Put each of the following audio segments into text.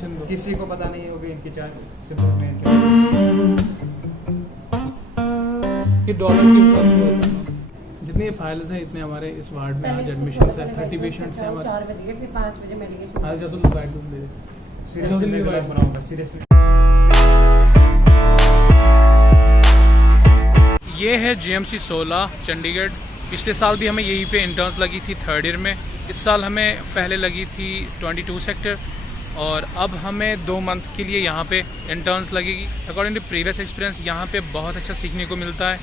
Admission दो। किसी को पता नहीं होगी इनकी चार्ज सिर्फ में क्या। ये डॉलर के हिसाब से होता है। जितनी फाइल्स हैं इतने हमारे इस वार्ड में आज एडमिशन है। 30 पेशेंट्स हैं हमारे। 4 बजे फिर 5 बजे मेडिकेशन। आज जब तुम बैठ ले सीरियसली मैं गलत बनाऊंगा सीरियसली। ये है जीएमसी 16 चंडीगढ़। पिछले साल भी हमें यहीं पे इंटर्न्स लगी थी 3rd ईयर में। इस साल हमें पहले लगी थी 22 सेक्टर और अब हमें 2 मंथ के लिए यहाँ पे इंटर्न्स लगेगी। अकॉर्डिंग टू प्रीवियस एक्सपीरियंस यहाँ पे बहुत अच्छा सीखने को मिलता है।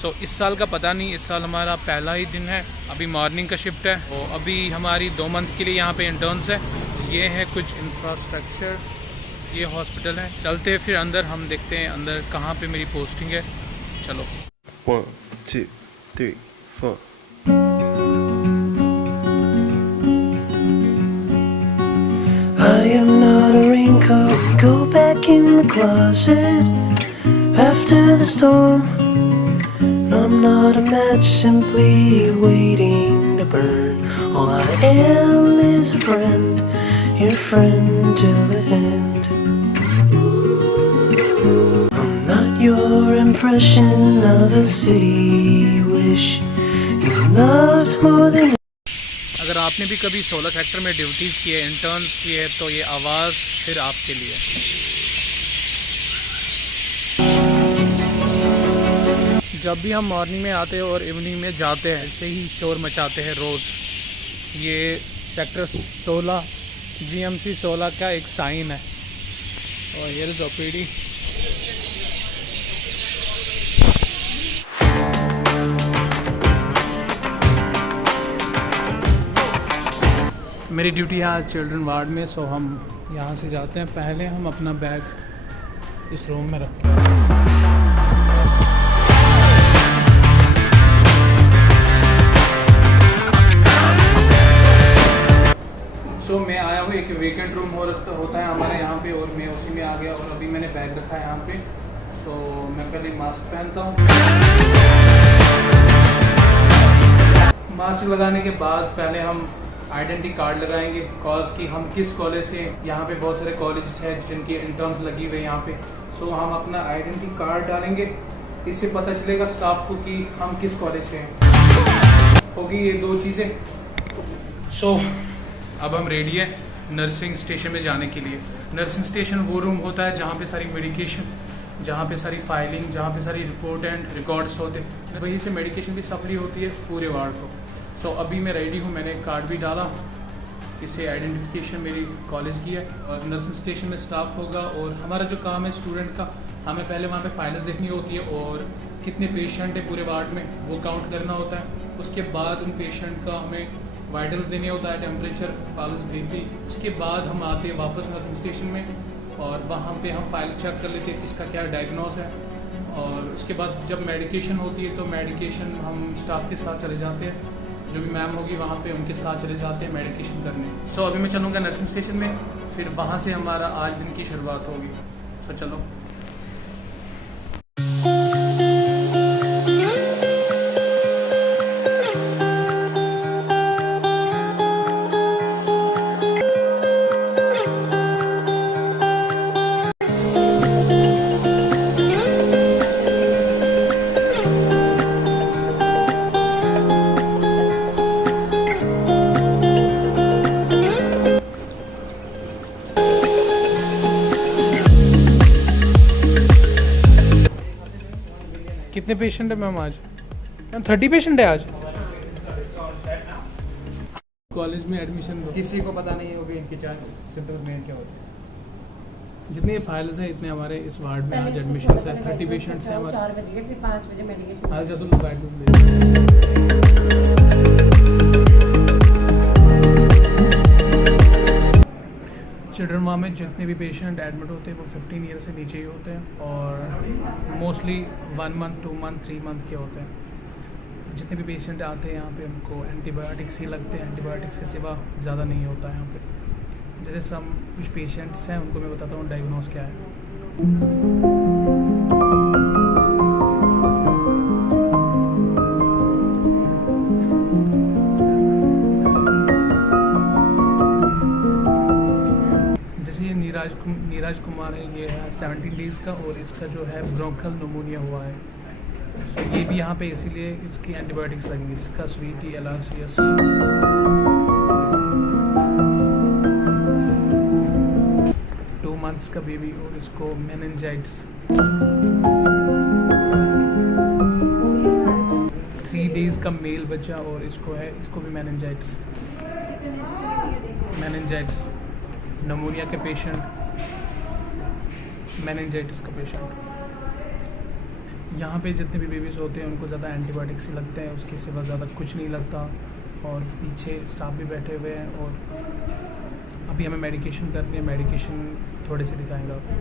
सो इस साल का पता नहीं, इस साल हमारा पहला ही दिन है। अभी मॉर्निंग का शिफ्ट है तो अभी हमारी 2 मंथ के लिए यहाँ पे इंटर्न्स है। ये है कुछ इंफ्रास्ट्रक्चर, ये हॉस्पिटल है। चलते हैं फिर अंदर, हम देखते हैं अंदर कहाँ पे मेरी पोस्टिंग है। चलो 1 2 3 4 I am not a raincoat, go back in the closet after the storm. No, I'm not a match, simply waiting to burn. All I am is a friend, your friend till the end. I'm not your impression of a city you wish you loved more than. अगर आपने भी कभी 16 sector में duties की है, interns की है, तो ये आवाज़ फिर आपके लिए। जब भी हम मॉर्निंग में आते हैं और इवनिंग में जाते हैं ऐसे ही शोर मचाते हैं रोज़। ये सेक्टर 16 जीएमसी 16 का एक साइन है। और हियर इज़ ओपीडी। मेरी ड्यूटी है आज चिल्ड्रन वार्ड में। सो हम यहाँ से जाते हैं। पहले हम अपना बैग इस रूम में रखते हैं। सो मैं आया हूँ, एक वेकेंट रूम होता है हमारे यहाँ पे और मैं उसी में आ गया और अभी मैंने बैग रखा है यहाँ पे। सो मैं पहले मास्क पहनता हूँ। मास्क लगाने के बाद पहले हम आइडेंटिटी कार्ड लगाएंगे कॉज कि हम किस कॉलेज से। यहाँ पे बहुत सारे कॉलेजेस हैं जिनकी इंटर्न्स लगी हुई है यहाँ पे। सो हम अपना आइडेंटिटी कार्ड डालेंगे, इससे पता चलेगा स्टाफ को कि हम किस कॉलेज से हैं। होगी ये 2 चीज़ें। सो अब हम रेडी हैं नर्सिंग स्टेशन में जाने के लिए। नर्सिंग स्टेशन वो रूम होता है जहाँ पे सारी मेडिकेशन, जहाँ पे सारी फाइलिंग, जहाँ पे सारी रिपोर्ट एंड रिकॉर्ड्स होते हैं, वहीं से मेडिकेशन की सप्लाई होती है पूरे वार्ड को। सो अभी मैं रेडी हूँ, मैंने कार्ड भी डाला, इससे आइडेंटिफिकेशन मेरी कॉलेज की है। और नर्सिंग स्टेशन में स्टाफ होगा और हमारा जो काम है स्टूडेंट का, हमें पहले वहाँ पे फाइल्स देखनी होती है और कितने पेशेंट है पूरे वार्ड में वो काउंट करना होता है। उसके बाद उन पेशेंट का हमें वाइटल्स देने होता है, टेम्परेचर, पल्स, बीपी। उसके बाद हम आते हैं वापस नर्सिंग स्टेशन में और वहाँ पे हम फाइल चेक कर लेते हैं किसका क्या डायग्नोस है। और उसके बाद जब मेडिकेशन होती है तो मेडिकेशन हम स्टाफ के साथ चले जाते हैं, जो भी मैम होगी वहाँ पे उनके साथ चले जाते हैं मेडिकेशन करने। सो अभी मैं चलूँगा नर्सिंग स्टेशन में, फिर वहाँ से हमारा आज दिन की शुरुआत होगी। सो चलो। कितने पेशेंट है मैम आज? मैम 30 पेशेंट है आज। कॉलेज में एडमिशन दो। किसी को पता नहीं होगी इनकी चार्ज सिर्फ में क्या होती है। जितनी फाइल्स हैं इतने हमारे इस वार्ड में आज एडमिशन है। 30 पेशेंट्स हैं हमारे। 4 बजे फिर 5 बजे मेडिकेशन। आज जब तुम बैठ ले। चिल्ड्रन वार्ड में जितने भी पेशेंट एडमिट होते हैं वो 15 ईयर से नीचे ही होते हैं और मोस्टली 1 मंथ, 2 मंथ, 3 मंथ के होते हैं। जितने भी पेशेंट आते हैं यहाँ पे उनको एंटीबायोटिक्स ही लगते हैं। एंटीबायोटिक्स के सिवा ज़्यादा नहीं होता है यहाँ पे। जैसे सम कुछ पेशेंट्स हैं उनको मैं बताता हूँ डायग्नोस क्या है। कुमार है, ये है 17 डेज़ का और इसका जो है ब्रोंकल निमोनिया हुआ है। सो ये भी यहाँ पे इसीलिए इसकी एंटीबायोटिक्स लगेंगी, जिसका स्वीटी LRCS। 2 months का बेबी और इसको मेनिंजाइटिस। 3 days का मेल बच्चा और इसको भी मेनिंजाइटिस। निमोनिया के पेशेंट, मेनिंजाइटिस का पेशेंट। यहाँ पे जितने भी बेबीज़ होते हैं उनको ज़्यादा एंटीबायोटिक्स ही लगते हैं, उसके सिवा ज़्यादा कुछ नहीं लगता। और पीछे स्टाफ भी बैठे हुए हैं और अभी हमें मेडिकेशन करनी है, मेडिकेशन थोड़े से दिखाएंगे आपको।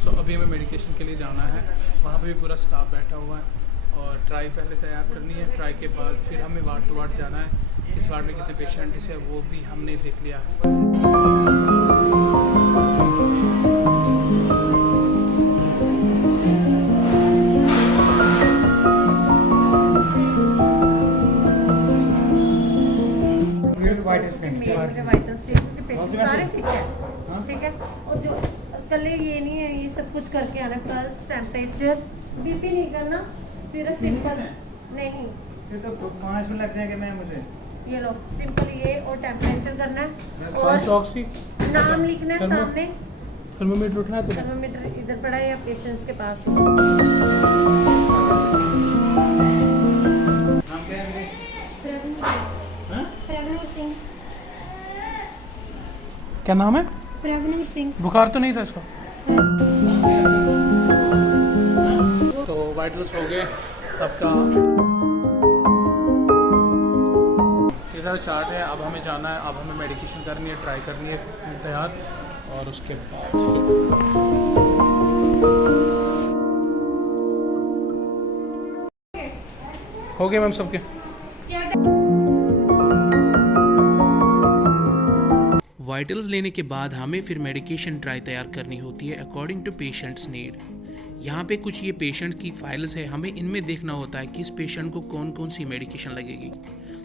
सो अभी हमें मेडिकेशन के लिए जाना है, वहाँ पे भी पूरा स्टाफ बैठा हुआ है और ट्राई पहले तैयार करनी है। ट्राई के बाद फिर हमें वार्ड टू वार्ड जाना है, किस वार्ड में कितने पेशेंट्स है वो भी हमने देख लिया है। वाइटल स्टेन वाइटल स्टेन के पेशेंट हाँ? सारे सीख हैं, ठीक है। और जो कल ये नहीं है, ये सब कुछ करके आना, पल्स, टेम्परेचर, बीपी नहीं करना, फिर सिंपल नहीं, ये तो 5 मिनट लग जाएंगे मैम मुझे। ये लो सिंपल ये और टेम्परेचर करना है और ऑक्सी नाम लिखना है सामने। थर्मोमीटर उठाया तो थर्मोमीटर इधर पड़ा है या पेशेंट्स के पास हो। नाम क्या है? प्रभनूर सिंह। क्या नाम है? प्रभनूर सिंह। बुखार तो नहीं था इसका? तो वाइटल्स हो गए सबका, ये सारा चार्ट है। अब हमें जाना है, अब हमें मेडिकेशन करनी है, ट्राई करनी है तैयार, और उसके बाद हो गए मैम सबके। वाइटल्स लेने के बाद हमें फिर मेडिकेशन ट्राई तैयार करनी होती है अकॉर्डिंग टू पेशेंट्स नीड। यहाँ पे कुछ ये पेशेंट की फाइल्स है, हमें इनमें देखना होता है कि इस पेशेंट को कौन कौन सी मेडिकेशन लगेगी।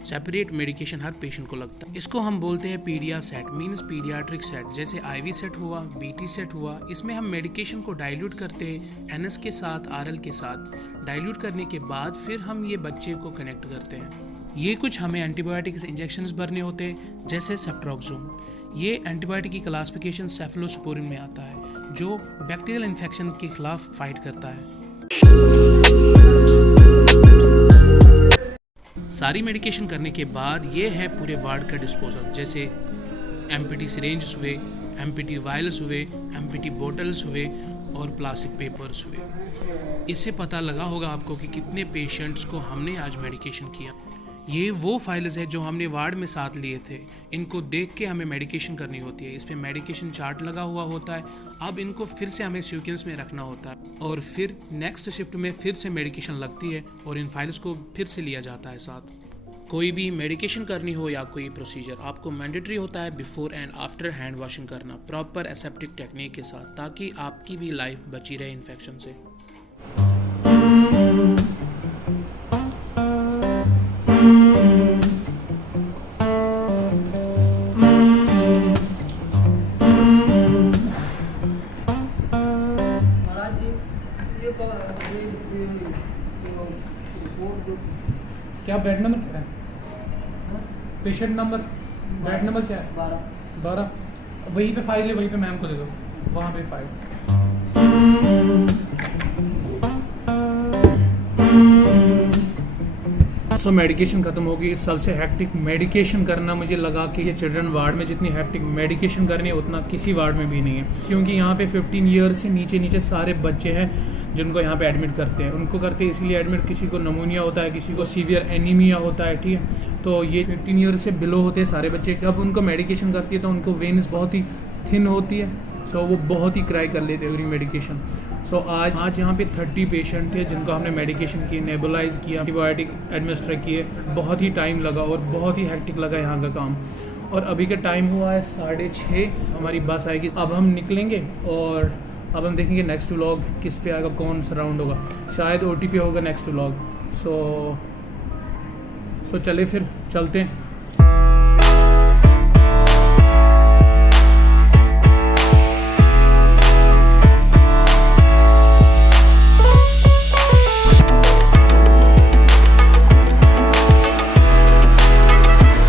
सेपरेट मेडिकेशन हर पेशेंट को लगता है। इसको हम बोलते हैं पीडिया सेट, मीन्स पीडियाट्रिक सेट। जैसे IV सेट हुआ, BT सेट हुआ, इसमें हम मेडिकेशन को डाइल्यूट करते हैं NS के साथ, RL के साथ। डाइल्यूट करने के बाद फिर हम ये बच्चे को कनेक्ट करते हैं। ये कुछ हमें एंटीबायोटिक्स इंजेक्शंस भरने होते हैं, जैसे सेप्ट्रोक्सोन। ये एंटीबायोटिक की क्लासिफिकेशन सेफलोस्पोरिन में आता है, जो बैक्टीरियल इन्फेक्शन के खिलाफ फाइट करता है। सारी मेडिकेशन करने के बाद ये है पूरे वार्ड का डिस्पोजल, जैसे MPT सिरेंज हुए, MPT वायल्स हुए, MPT बोटल्स हुए और प्लास्टिक पेपर्स हुए। इससे पता लगा होगा आपको कि कितने पेशेंट्स को हमने आज मेडिकेशन किया। ये वो फाइल्स है जो हमने वार्ड में साथ लिए थे, इनको देख के हमें मेडिकेशन करनी होती है। इस पर मेडिकेशन चार्ट लगा हुआ होता है। अब इनको फिर से हमें सीक्वेंस में रखना होता है और फिर नेक्स्ट शिफ्ट में फिर से मेडिकेशन लगती है और इन फाइल्स को फिर से लिया जाता है साथ। कोई भी मेडिकेशन करनी हो या कोई प्रोसीजर, आपको मैंडेटरी होता है before and after hand washing करना, प्रॉपर एसेप्टिक टेक्निक के साथ, ताकि आपकी भी लाइफ बची रहे इन्फेक्शन से। क्या बेड नंबर क्या है? पेशेंट नंबर, बेड नंबर क्या है? 12। वहीं पे फाइल है, वहीं पे मैम को दे दो, वहाँ पे फाइल। सो मेडिकेशन ख़त्म हो गई। सबसे हैक्टिक मेडिकेशन करना मुझे लगा कि ये चिल्ड्रन वार्ड में जितनी हैक्टिक मेडिकेशन करनी है उतना किसी वार्ड में भी नहीं है, क्योंकि यहाँ पे 15 ईयर से नीचे सारे बच्चे हैं जिनको यहाँ पे एडमिट करते हैं। उनको करते हैं इसलिए एडमिट, किसी को नमूनिया होता है, किसी को सीवियर एनीमिया होता है, ठीक है। तो ये 15 ईयर से बिलो होते हैं सारे बच्चे। जब उनको मेडिकेशन करती है तो उनको वेन्स बहुत ही थिन होती है, सो वो बहुत ही क्राई कर लेते हैं ड्यूरिंग मेडिकेशन। सो आज यहाँ पे 30 पेशेंट थे जिनको हमने मेडिकेशन की, नेबुलाइज किया, एंटीबायोटिक एडमिनिस्टर किए। बहुत ही टाइम लगा और बहुत ही हेक्टिक लगा यहाँ का काम। और अभी का टाइम हुआ है 6:30, हमारी बस आएगी। अब हम निकलेंगे और अब हम देखेंगे नेक्स्ट व्लॉग किस पे आएगा, कौन सराउंड होगा। शायद OT पे होगा नेक्स्ट व्लॉग। सो चले फिर चलते हैं।